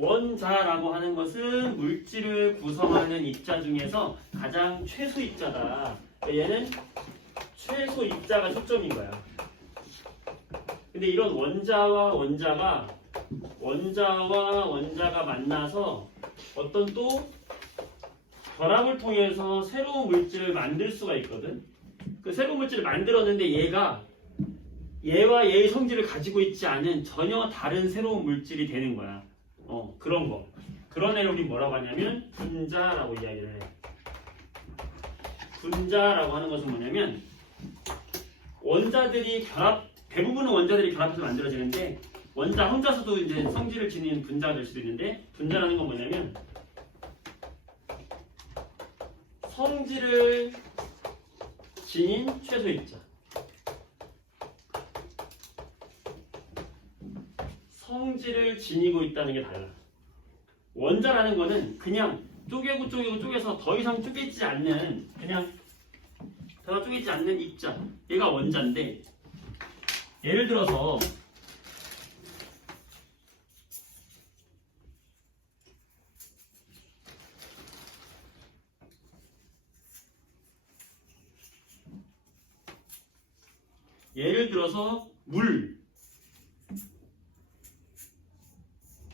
원자라고 하는 것은 물질을 구성하는 입자 중에서 가장 최소 입자다. 얘는 최소 입자가 초점인 거야. 근데 이런 원자와 원자가 만나서 어떤 또 결합을 통해서 새로운 물질을 만들 수가 있거든. 그 새로운 물질을 만들었는데 얘가 얘와 얘의 성질을 가지고 있지 않은 전혀 다른 새로운 물질이 되는 거야. 그런 거. 그런 애를 우리 뭐라고 하냐면 분자라고 이야기를 해. 분자라고 하는 것은 뭐냐면 원자들이 대부분은 원자들이 결합해서 만들어지는데 원자 혼자서도 이제 성질을 지닌 분자가 될 수도 있는데 분자라는 건 뭐냐면 성질을 지닌 최소 입자. 성질을 지니고 있다는 게 달라. 원자라는 거는 그냥 쪼개서 더 이상 쪼개지 않는 그냥 더 쪼개지 않는 입자. 얘가 원자인데 예를 들어서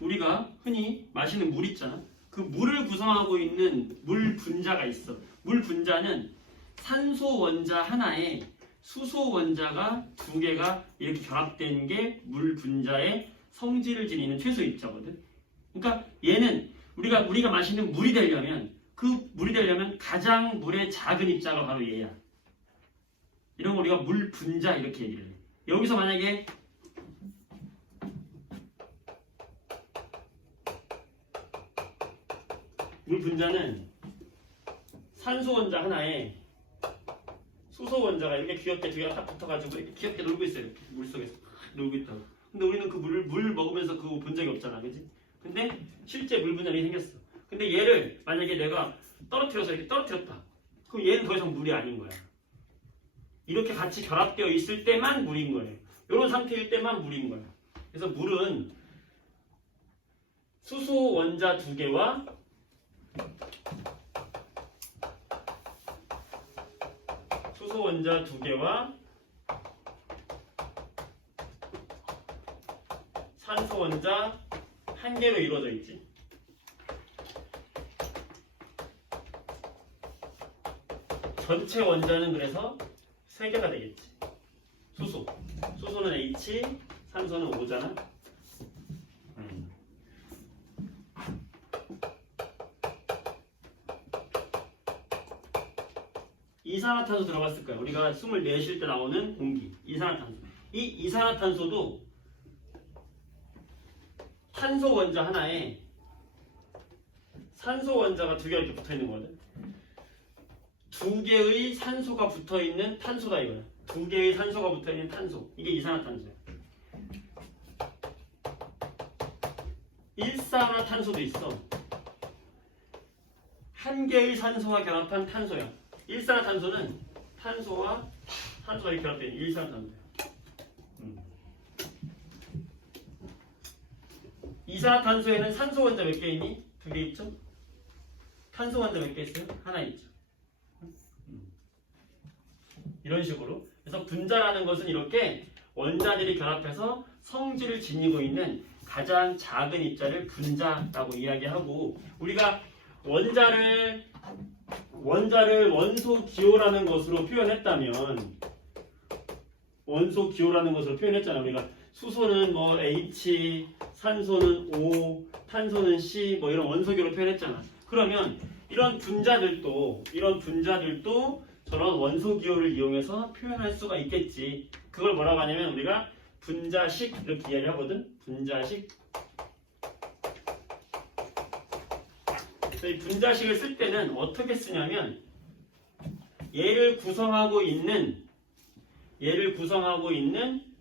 우리가 흔히 마시는 물 있잖아. 그 물을 구성하고 있는 물 분자가 있어. 물 분자는 산소 원자 하나에 수소 원자가 두 개가 이렇게 결합된 게 물 분자의 성질을 지니는 최소 입자거든. 그러니까 얘는 우리가 마시는 물이 되려면 가장 물의 작은 입자가 바로 얘야. 이런 거 우리가 물 분자 이렇게 얘기를 해. 여기서 만약에 물 분자는 산소 원자 하나에 수소 원자가 이렇게 귀엽게 두 개가 딱 붙어가지고 이렇게 귀엽게 놀고 있어요. 물속에서 놀고 있다고. 근데 우리는 그 물 먹으면서 그거 본 적이 없잖아, 그지? 근데 실제 물 분자가 생겼어. 근데 얘를 만약에 내가 떨어뜨려서 이렇게 떨어뜨렸다. 그럼 얘는 더 이상 물이 아닌 거야. 이렇게 같이 결합되어 있을 때만 물인 거예요. 이런 상태일 때만 물인 거야. 그래서 물은 수소 원자 두 개와 산소 원자 한 개로 이루어져 있지. 전체 원자는 그래서 세 개가 되겠지. 수소는 H, 산소는 O잖아. 이산화탄소 들어갔을 거야. 우리가 숨을 내쉴 때 나오는 공기. 이산화탄소. 이 이산화탄소도 탄소 원자 하나에 산소 원자가 두 개가 이렇게 붙어 있는 거거든. 두 개의 산소가 붙어 있는 탄소다 이거야. 두 개의 산소가 붙어 있는 탄소. 이게 이산화탄소야. 일산화탄소도 있어. 한 개의 산소가 결합한 탄소야. 일산화탄소는 탄소와 산소가 이렇게 결합된 일산화탄소야. 이산화탄소에는 산소 원자 몇 개 있니? 두 개 있죠? 탄소 원자 몇 개 있어요? 하나 있죠. 이런 식으로. 그래서 분자라는 것은 이렇게 원자들이 결합해서 성질을 지니고 있는 가장 작은 입자를 분자라고 이야기하고, 우리가 원자를 원소 기호라는 것으로 표현했다면, 우리가 수소는 뭐 H, 산소는 O, 탄소는 C, 뭐 이런 원소기호로 표현했잖아. 그러면 이런 분자들도 저런 원소기호를 이용해서 표현할 수가 있겠지. 그걸 뭐라고 하냐면 우리가 분자식 이렇게 이야기하거든. 분자식. 이 분자식을 쓸 때는 어떻게 쓰냐면 얘를 구성하고 있는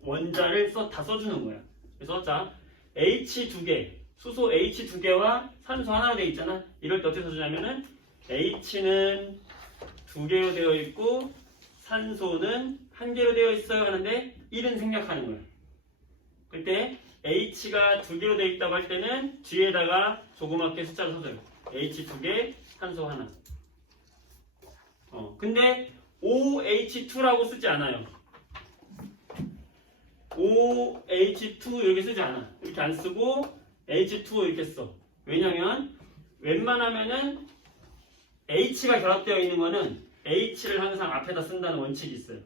원자를 다 써주는 거야. 그래서 자 H 두 개, 수소 H 두 개와 산소 하나로 되어 있잖아. 이럴 때 어떻게 써주냐면은 H는 두 개로 되어 있고 산소는 한 개로 되어 있어요 하는데 1은 생략하는 거야. 그때 H가 두 개로 되어 있다고 할 때는 뒤에다가 조그맣게 숫자를 써줘요. H 두 개, 산소 하나. 근데 OH2라고 쓰지 않아요. OH2 이렇게 쓰지 않아. 이렇게 안 쓰고 H2 이렇게 써. 왜냐면 웬만하면은 H가 결합되어 있는 거는 H를 항상 앞에다 쓴다는 원칙이 있어요.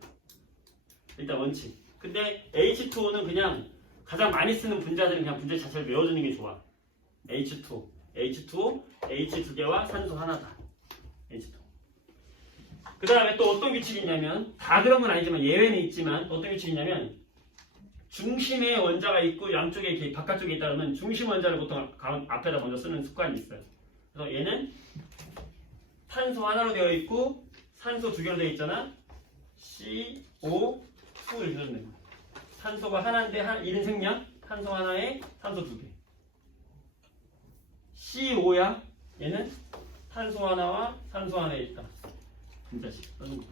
일단 원칙. 근데 H2O는 그냥 가장 많이 쓰는 분자들은 그냥 분자 자체를 외워주는 게 좋아. H2O, H2O, H 두 개와 산소 하나다. H2O. 그 다음에 또 어떤 규칙이 있냐면, 다 그런 건 아니지만 예외는 있지만 어떤 규칙이 있냐면, 중심에 원자가 있고 양쪽에 이렇게 바깥쪽에 있다면 중심 원자를 보통 앞에다 먼저 쓰는 습관이 있어요. 그래서 얘는 탄소 하나로 되어 있고 산소 두 개로 되어 있잖아. CO2 이렇게 써주면 됩니다. 탄소가 하나인데 1인 생량, 탄소 하나에 산소 두 개. CO5야. 얘는 탄소 하나와 산소 하나에 있다. 분자식 써주는 거.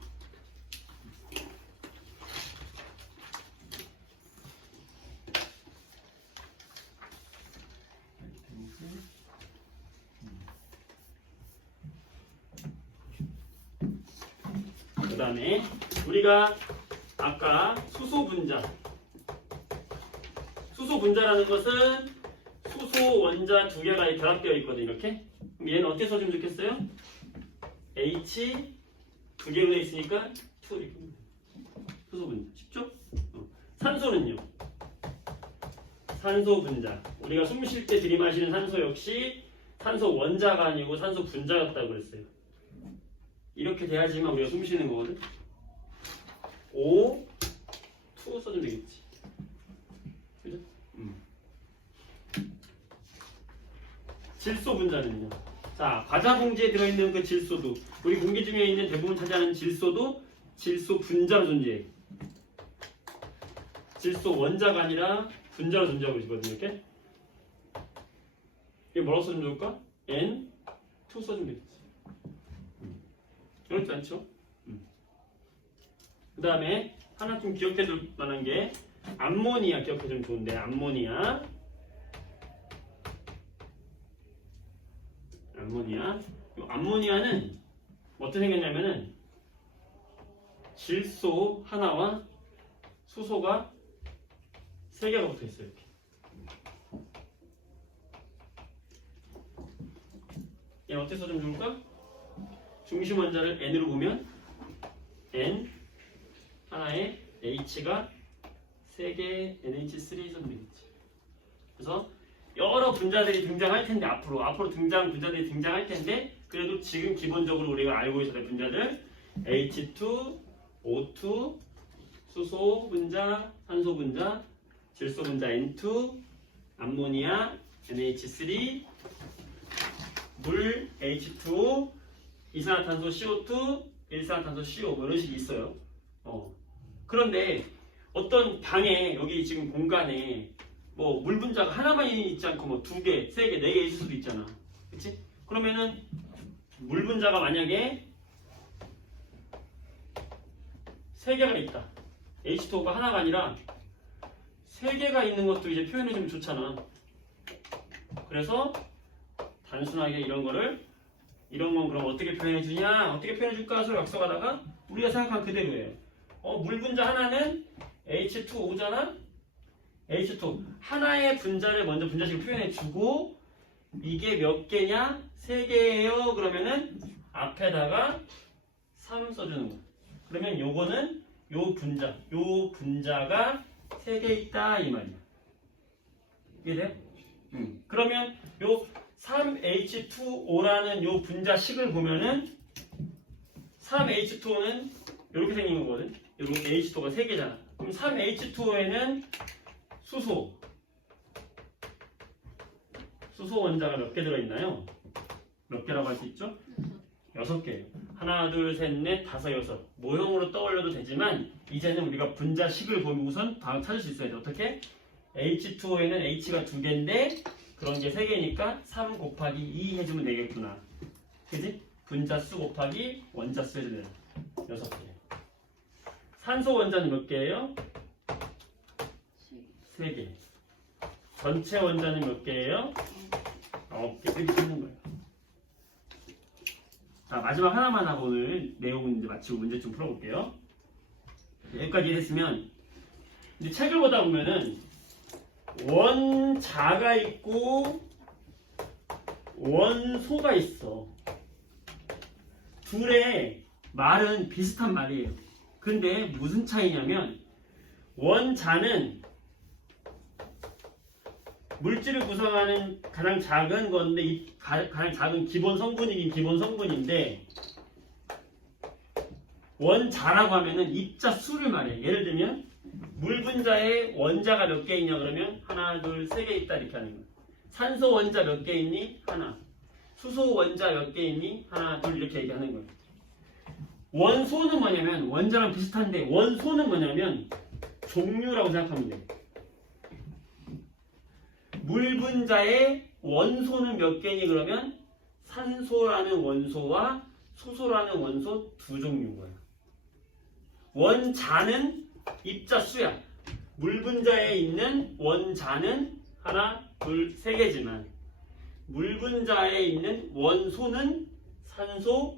그 다음에 우리가 아까 수소 분자라는 것은 수소 원자 두 개가 결합되어 있거든. 이렇게. 그럼 얘는 어떻게 써주면 좋겠어요? H 두 개로 되어 있으니까 2 이렇게. 수소 분자 쉽죠? 산소는요? 산소 분자. 우리가 숨 쉴 때 들이마시는 산소 역시 산소 원자가 아니고 산소 분자였다고 그랬어요. 이렇게 돼야지만 우리가 숨 쉬는 거거든. O, 2 써주면 되겠지. 그죠? 질소 분자는요. 자, 과자 봉지에 들어있는 그 질소도, 우리 공기 중에 있는 대부분 차지하는 질소도 질소 분자로 존재해. 질소 원자가 아니라 분자로 존재하고 있거든요. 이렇게. 이게 뭐라고 써주면 좋을까? N, 2 써주면 되겠지. 어렵지 않죠? 그 다음에 하나 좀 기억해둘 만한 게 암모니아 기억해주면 좋은데, 암모니아는 어떻게 생겼냐면은 질소 하나와 수소가 3개가 붙어 있어요. 이렇게. 얘는 어떻게 써주면 좋을까? 중심 원자를 N으로 보면 N 하나에 H가 3개 NH3 써주면 되겠지. 그래서 여러 분자들이 등장할 텐데 앞으로 분자들이 등장할 텐데, 그래도 지금 기본적으로 우리가 알고 있어야 될 분자들 H2, O2, 수소 분자, 산소 분자, 질소 분자 N2, 암모니아 NH3, 물 H2O, 이산화탄소 CO2, 일산화탄소 CO 뭐 이런 식이 있어요. 그런데 어떤 방에 여기 지금 공간에 뭐 물 분자가 하나만 있지 않고 뭐 2개, 3개, 4개 있을 수도 있잖아. 그치? 그러면은 물 분자가 만약에 3개가 있다. H2O가 하나가 아니라 3개가 있는 것도 이제 표현해주면 좋잖아. 그래서 단순하게 이런 건 그럼 어떻게 표현해주냐? 어떻게 표현해줄까? 서로 약속하다가 우리가 생각한 그대로예요. 물 분자 하나는 H2O잖아? H2O. 하나의 분자를 먼저 분자식으로 표현해주고, 이게 몇 개냐? 3개예요. 그러면은 앞에다가 3 써주는 거야. 그러면 요거는 요 분자가 3개 있다 이 말이야. 이해돼요? 그러면 요 3H2O라는 요 분자식을 보면은 3H2O는 이렇게 생긴 거거든. 여기 H2O가 3개잖아. 그럼 3H2O에는 수소 원자가 몇 개 들어있나요? 몇 개라고 할 수 있죠? 6개예요. 하나, 둘, 셋, 넷, 다섯, 여섯. 모형으로 떠올려도 되지만 이제는 우리가 분자식을 보면 우선 다 찾을 수 있어야 돼. 어떻게? H2O에는 H가 2개인데 그런 게 3개니까 3 곱하기 2 해주면 되겠구나. 그지? 분자수 곱하기 원자수 해주면 돼. 6개. 산소 원자는 몇 개예요? 3개. 전체 원자는 몇 개예요? 9개. 이렇게 쓰는 거예요. 자, 마지막 하나만 하고 오늘 내용은 이제 마치고 문제 좀 풀어볼게요. 여기까지 했으면 이제 책을 보다 보면은 원자가 있고 원소가 있어. 둘의 말은 비슷한 말이에요. 근데 무슨 차이냐면 원자는 물질을 구성하는 가장 작은 건데 가장 작은 기본 성분이긴 기본 성분인데 원자라고 하면은 입자 수를 말해. 예를 들면 물 분자에 원자가 몇 개 있냐 그러면 하나, 둘, 세 개 있다 이렇게 하는 거야. 산소 원자 몇 개 있니? 하나. 수소 원자 몇 개 있니? 하나, 둘 이렇게 얘기하는 거야. 원소는 뭐냐면 원자랑 비슷한데 원소는 뭐냐면 종류라고 생각하면 돼. 물 분자의 원소는 몇 개니 그러면 산소라는 원소와 수소라는 원소 두 종류인 거야. 원자는 입자 수야. 물 분자에 있는 원자는 하나, 둘, 세 개지만 물 분자에 있는 원소는 산소,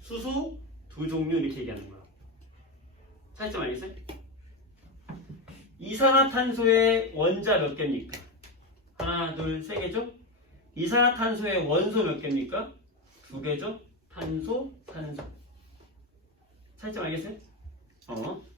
수소 두 종류 이렇게 얘기하는 거야. 차이점 알겠어요? 이산화탄소의 원자 몇 개입니까? 하나, 둘, 세 개죠? 이산화탄소의 원소 몇 개입니까? 두 개죠? 탄소, 산소. 차이점 알겠어요?